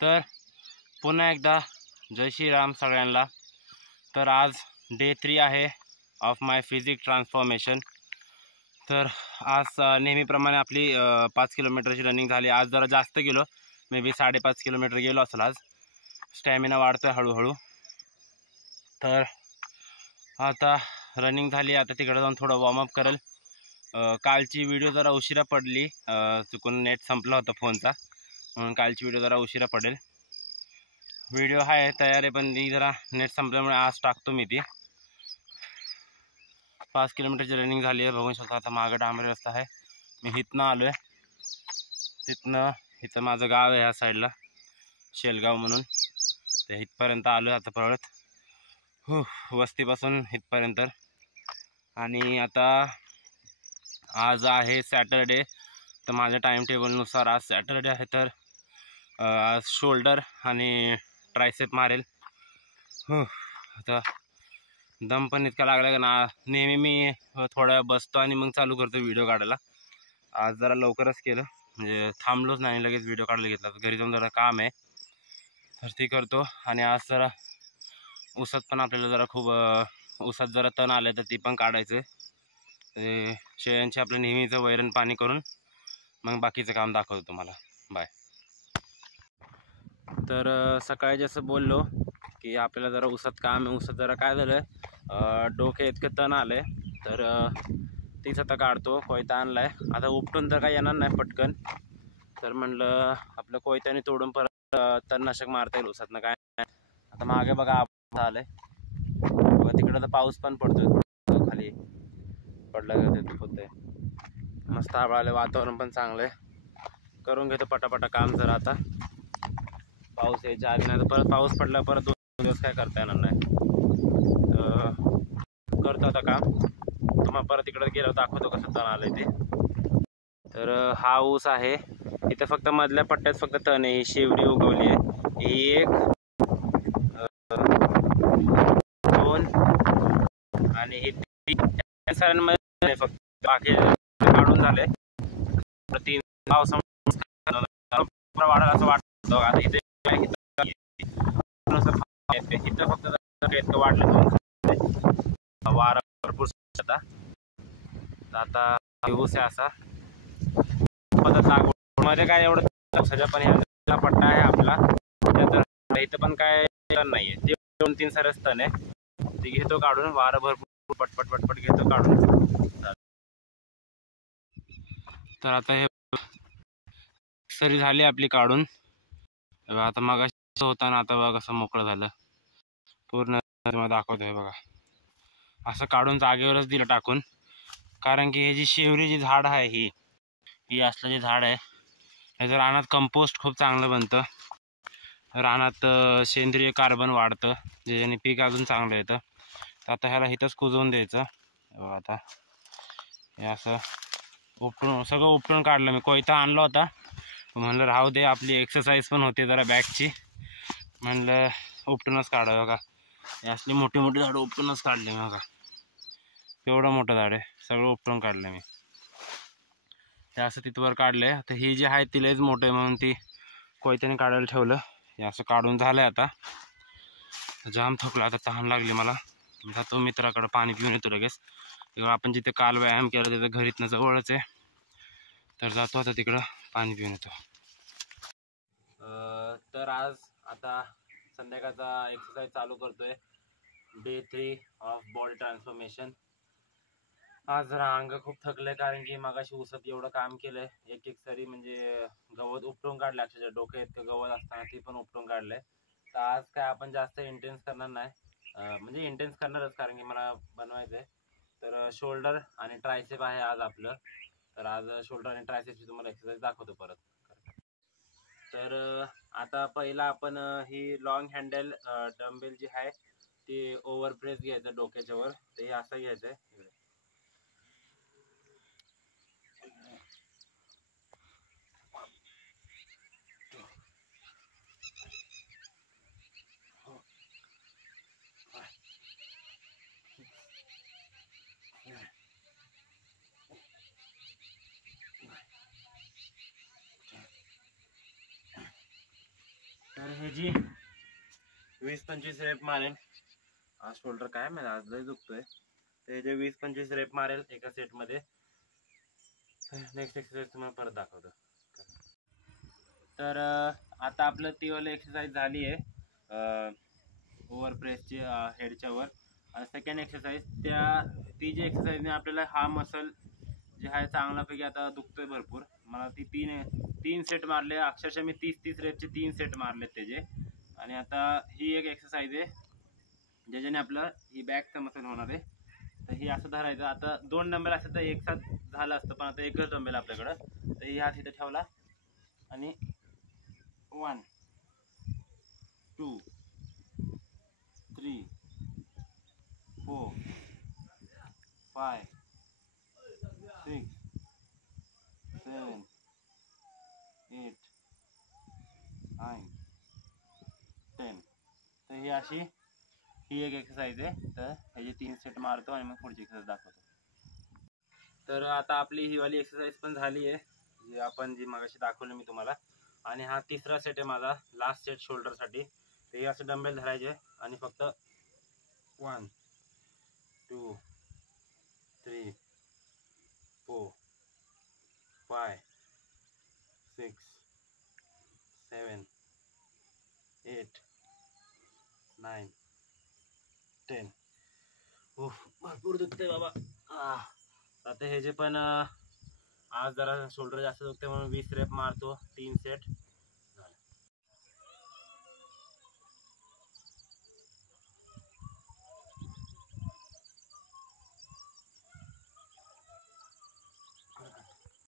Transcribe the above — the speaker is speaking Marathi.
तर पुन्हा एकदा जय श्रीराम सगळ्यांना। तर आज डे 3 आहे ऑफ माय फिजिक ट्रान्सफॉर्मेशन। तर आज नेहमीप्रमाणे आपली 5 किलोमीटरची रनिंग झाली। आज जरा जास्त गेलो, मे बी 5.5 किलोमीटर गेलो असेल। आज स्टॅमिना वाढतोय हळूहळू। तर आता रनिंग झाली, आता तिकडे जाऊन थोडं वॉर्मअप करेल। कालची व्हिडिओ जरा उशिरा पडली, चुकून नेट संपला होता फोनचा, म्हणून कालची व्हिडिओ जरा उशिरा पडेल। व्हिडिओ आहे तयार आहे, पण ती जरा नेट संपल्यामुळे आज टाकतो मी ती। 5 किलोमीटरची रनिंग झाली आहे, बघू शकता। आता मागे डांबरी रस्ता आहे, मी इथनं आलो आहे। इथं माझं गाव आहे, ह्या साईडला शेलगाव म्हणून। ते इथपर्यंत आलो आहे आता पळत, वस्तीपासून इथपर्यंत। आणि आता आज आहे सॅटरडे, तर माझ्या टाइम टेबलनुसार आज सॅटरडे आहे, तर आज शोल्डर आणि ट्रायसेप मारेल। आता दम पण इतका लागला का ना, नेहमी मी थोडा बसतो आणि मग चालू करतो व्हिडिओ काढायला। आज जरा लवकरच केलं, म्हणजे थांबलोच नाही, लगेच व्हिडिओ काढायला घेतला। घरी जाऊन जरा काम आहे, तर ते करतो। आणि आज जरा ऊसात पण आपल्याला जरा खूप ऊसात जरा तण आलं, तर ती पण काढायचं। ते शेळ्यांचे आपलं नेहमीचं वैरण पाणी करून मग बाकीचं काम दाखवतो तुम्हाला। बाय। तर सकाळी जसं बोललो की आपल्याला जरा ऊसात काम आहे। ऊसात जरा काय झालं, डोके इतकं तण आलं, तर तीच आता काढतो। कोयता आणलाय, आता उपटून तर काय येणार नाही पटकन, तर म्हणलं आपलं कोयत्याने तोडून परत तणनाशक मारता येईल ऊसातनं। काय आता मागे बघा आभाळ आलंय, तिकडं तर पाऊस पण पडतोय, खाली पडलं का होतंय। मस्त आभाळ आलंय, वातावरण पण चांगलं आहे। करून घेतो पटापटा काम जरा आता, पाऊस यायच्या आधी। नाही तर परत पाऊस पडला, परत 2 दिवस काय करता येणार नाही। करतो आता काम, तुम्हाला परत इकडे गेल्यावर दाखवतो कसं तण आलंय ते। तर हा ऊस आहे, इथं फक्त मधल्या पट्ट्यात फक्त तण आहे। शेवरी उगवली आहे, 1 2 आणि हे 3 सरांमध्ये फक्त, बाकी काढून झाले। 3 वाढायला असं वाटतं। आता इथे इथं फक्त वाढलं, वारा भरपूर आता ऊस आहे असा पद्धत लागवड मध्ये। काय एवढं सध्या पण ह्या पट्टा आहे आपला, तर इथं पण काय तण नाहीये। ते 2-3 सरस तण आहे, ते घेतो काढून। वारं भरपूर पटपट पटपट घेतो काढून। तर आता हे सरी झाली आपली काढून। आता मग होता ना, आता बघा कसं मोकळं झालं पूर्ण, दाखवतोय बघा। असं काढून जागेवरच दिलं टाकून, कारण की हे जी शेवरी जी झाड आहे, ही असलं जे झाड आहे, ह्याचं रानात कंपोस्ट खूप चांगलं बनतं। रानात सेंद्रिय कार्बन वाढतं, ज्याने पीक अजून चांगलं येतं। तर आता ह्याला इथंच कुजवून द्यायचं। आता हे असं उपटून, सगळं उपटून काढलं मी। कोयता आणला होता, म्हणलं राहू दे, आपली एक्सरसाइज पण होते जरा बॅकची, म्हणलं उपटूनच काढावं। बघा हे असली मोठी मोठी झाडं उपटूनच काढली मी। बघा एवढं मोठं झाड आहे, सगळं उपटून काढलं मी। ते असं तिथवर काढलंय। आता ही जी आहे ती लयच मोठं आहे, म्हणून ती कोयत्याने काढायला ठेवलं। हे असं काढून झालंय। आता जाम थकलं, आता तहान लागली मला। जातो मित्राकडे, पाणी पिऊन येतो लगेच। आपण जिथे काल व्यायाम केला तिथं घरीतनं जवळच आहे, तर जातो आता तिकडं, पाणी पिऊन येतो। तर आज आता संध्याकाळचा एक्सरसाइज चालू करतोय, डे 3 ऑफ बॉडी ट्रान्सफॉर्मेशन। आज जरा अंग खूप थकलंय, कारण की मगाशी ऊसात एवढं काम केलंय। एक सरी म्हणजे गवत उपटून काढलं, अक्षरशः डोके इतकं गवत असताना ती पण उपटून काढलंय। तर आज काय आपण जास्त इंटेन्स करणार नाही, म्हणजे इंटेन्स करणारच, कारण की मला बनवायचंय। तर शोल्डर आणि ट्रायसेप आहे आज आपलं। तर आज शोल्डर आणि ट्रायसेपची तुम्हाला एक्सरसाइज दाखवतो परत। तर आता पहिला आपण ही लॉंग हँडल डंबेल जी आहे ती ओव्हर प्रेस घ्यायचं डोक्याच्या वर, ते असं घ्यायचंय। हे जी 20-25 रेप मारेल. आज शोल्डर काय माहिती आज लय दुखतोय. ते जे 20-25 रेप मारेल एका सेटमध्ये. नेक्स्ट एक्सरसाइज तुम्हाला परत दाखवतो. तर आता आपलं ती वाली एक्सरसाइज झाली आहे ओव्हर प्रेसची हेडच्या वर. सेकंड एक्सरसाइज ती जी एक्सरसाइजने आपल्याला हा मसल जे आहे चांगल्यापैकी आता दुखतोय भरपूर. मला ती तीन सेट मारले. अक्षरशः मी 30-30 रेपचे 3 सेट मारले त्याचे. आणि आता ही एक एक्सरसाइज आहे ज्याच्याने आपलं ही बॅकचं मसल होणार आहे. तर ही असं धरायचं. आता 2 डंबेल असतं तर एक साथ झालं असतं, पण आता एकच डंबेल आपल्याकडं. तर ही हात इथे ठेवला आणि 1 2 3 4 5 6 7 8 9 10. तर ही एक एक्सरसाइज आहे. तर ह्याचे 3 सेट मारतो आणि मग पुढची एक्सरसाइज दाखवतो. तर आता आपली ही वाली एक्सरसाइज पण झाली आहे जी मगाशी दाखवली मी तुम्हाला. आणि हा तिसरा सेट आहे माझा, लास्ट सेट शोल्डरसाठी. ते असे डंबेल धरायचे आणि फक्त 1 2 3 4 5 6 7 8 9 10. भरपूर दुखते बाबा. आता हे जे पण आज जरा शोल्डर जास्त दुखते म्हणून 20 रेप मारतो 3 सेट.